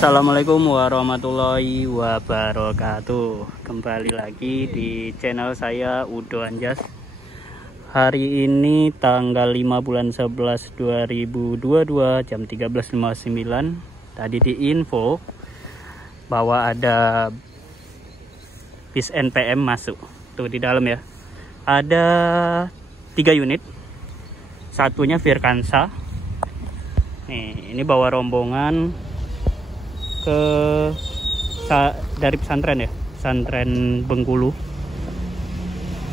Assalamualaikum warahmatullahi wabarakatuh. Kembali lagi di channel saya Udo Anjas. Hari ini tanggal 5 bulan 11 2022 jam 13.59. Tadi diinfo bahwa ada bis NPM masuk. Tuh di dalam ya. Ada 3 unit. Satunya Virkansa. Nih, ini bawa rombongan dari pesantren ya, pesantren Bengkulu.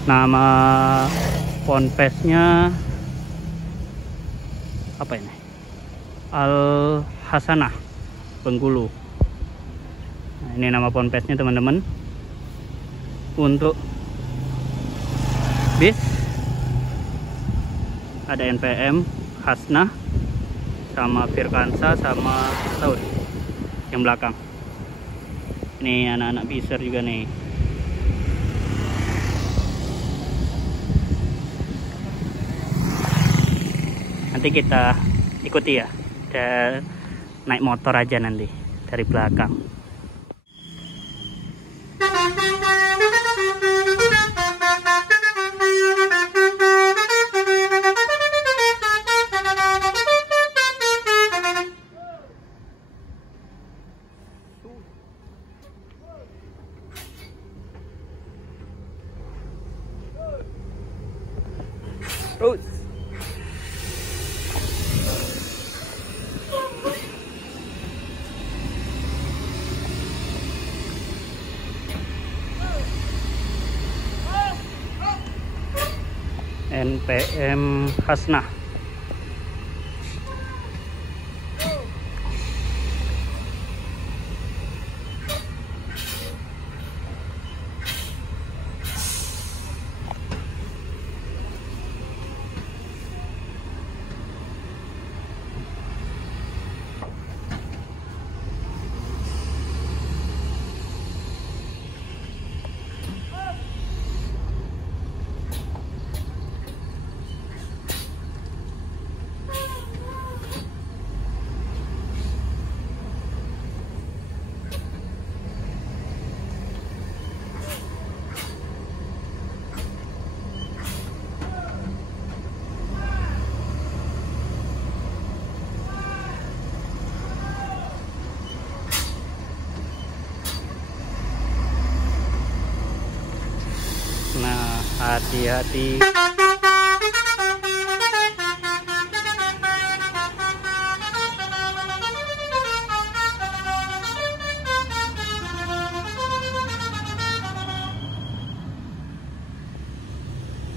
Nama ponpesnya apa ini? Al Hasanah Bengkulu. Nah, ini nama ponpesnya teman-teman. Untuk bis ada NPM, Hasnah, sama Virkansa, sama Saud yang belakang. Ini anak-anak biser juga nih. Nanti kita ikuti ya. Kita naik motor aja nanti dari belakang. Terus NPM Hasnah. Nah, hati-hati.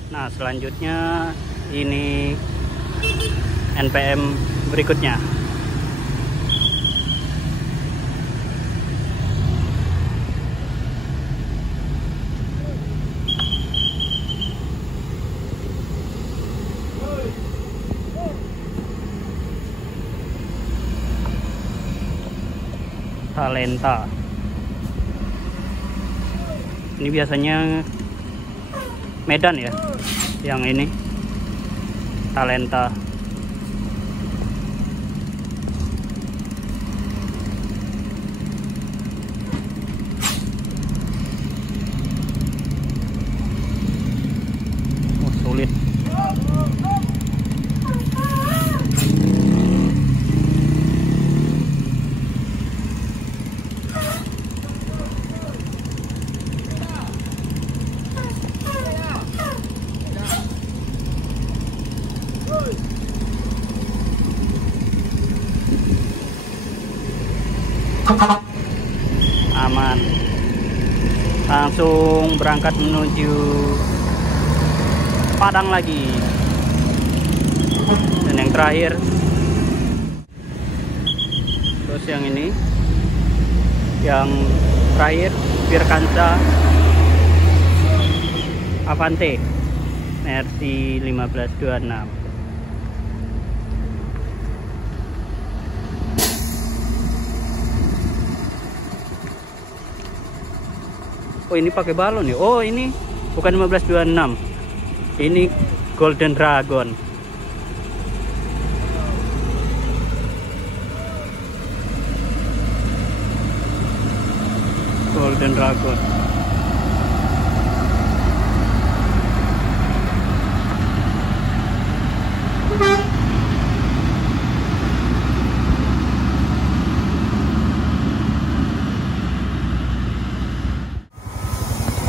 Nah, selanjutnya ini NPM berikutnya. Talenta. Ini biasanya Medan ya, yang ini Talenta. Oh, sulit. Aman. Langsung berangkat menuju Padang lagi. Dan yang terakhir, terus yang ini, yang terakhir Virkansa Avante RC 1526. Oh, ini pakai balon ya. Oh, ini bukan 1526. Ini Golden Dragon. Golden Dragon.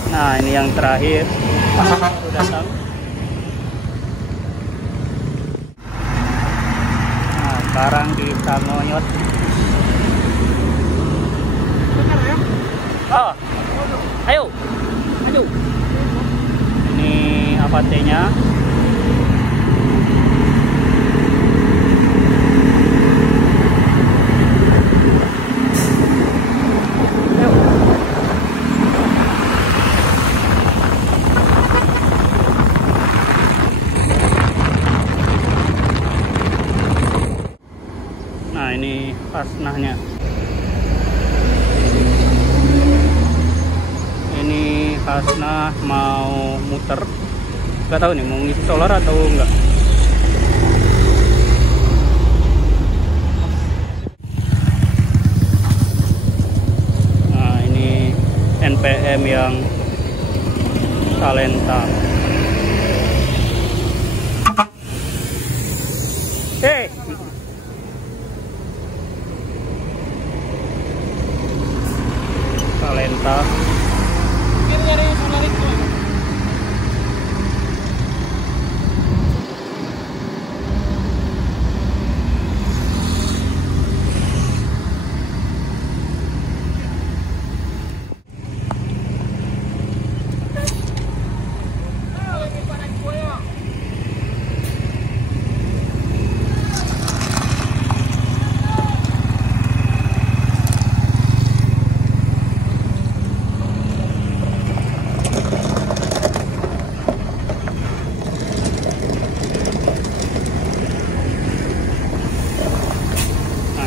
Nah, ini yang terakhir baru datang. Nah, sekarang kita ngonyot. Oh, ayo, maju. Ini avatenya. Nah, ini fasnahnya. Ini fasnah mau muter. Gak tahu nih mau ngisi solar atau enggak. Nah, ini NPM yang Talenta. Hey. Talenta.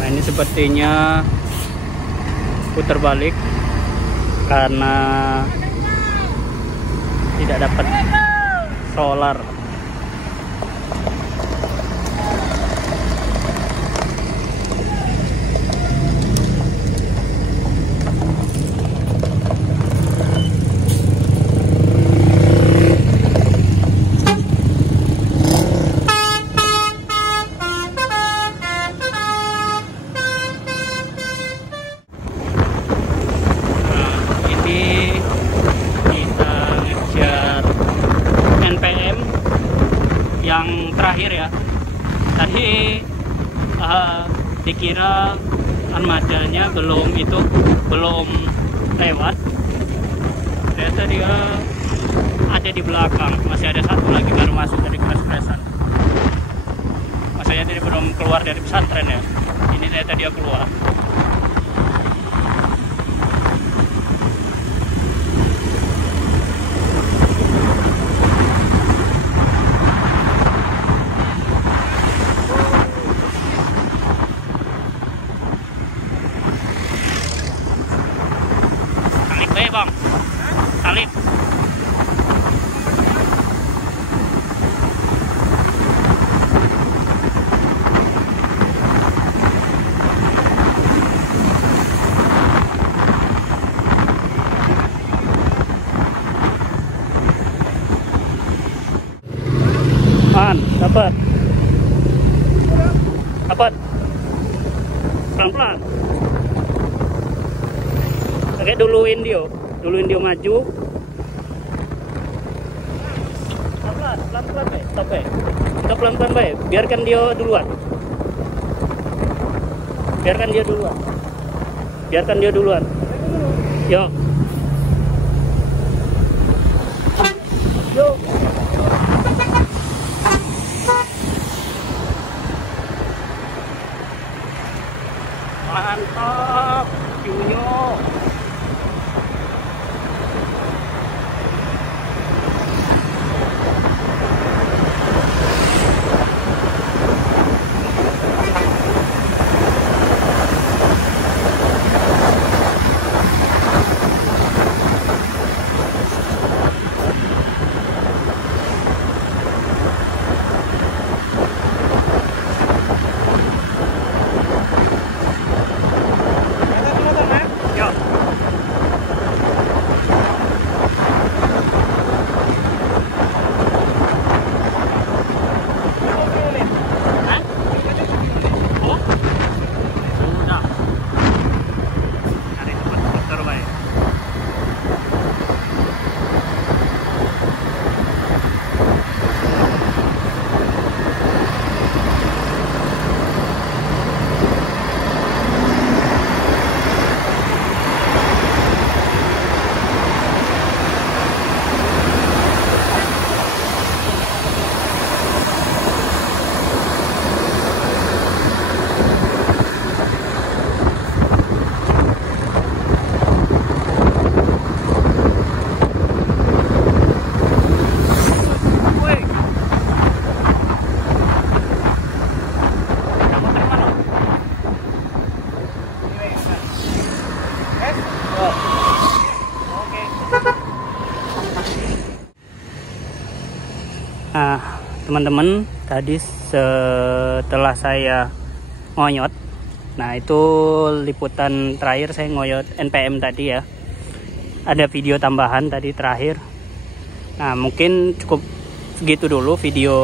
Ini sepertinya putar balik karena tidak dapat solar. Yang terakhir ya, tadi dikira armadanya belum lewat, ternyata dia ada di belakang, masih ada satu lagi baru masuk dari keras-kerasan. Maksudnya tadi belum keluar dari pesantren ya, ini ternyata dia keluar. Bang, salib. Dapat. Pelan-pelan. Oke, duluin dia maju. Pelan-pelan, stop ya. Kita pelan-pelan baik. Biarkan dia duluan. Yuk. Mantap, Junyo. Yo. teman-teman, tadi setelah saya ngoyot, nah itu liputan terakhir saya ngoyot NPM tadi ya, ada video tambahan tadi terakhir. Nah mungkin cukup segitu dulu video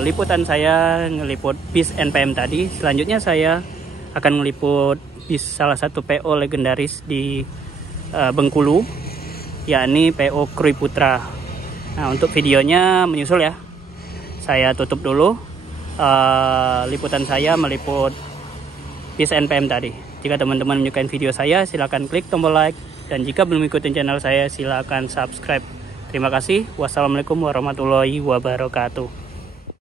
liputan saya ngeliput bis NPM tadi. Selanjutnya saya akan ngeliput bis salah satu PO legendaris di Bengkulu, yakni PO Krui Putra. Nah untuk videonya menyusul ya. Saya tutup dulu liputan saya meliput bis NPM tadi. Jika teman-teman menyukai video saya, silakan klik tombol like, dan jika belum ikutin channel saya, silakan subscribe. Terima kasih. Wassalamualaikum warahmatullahi wabarakatuh.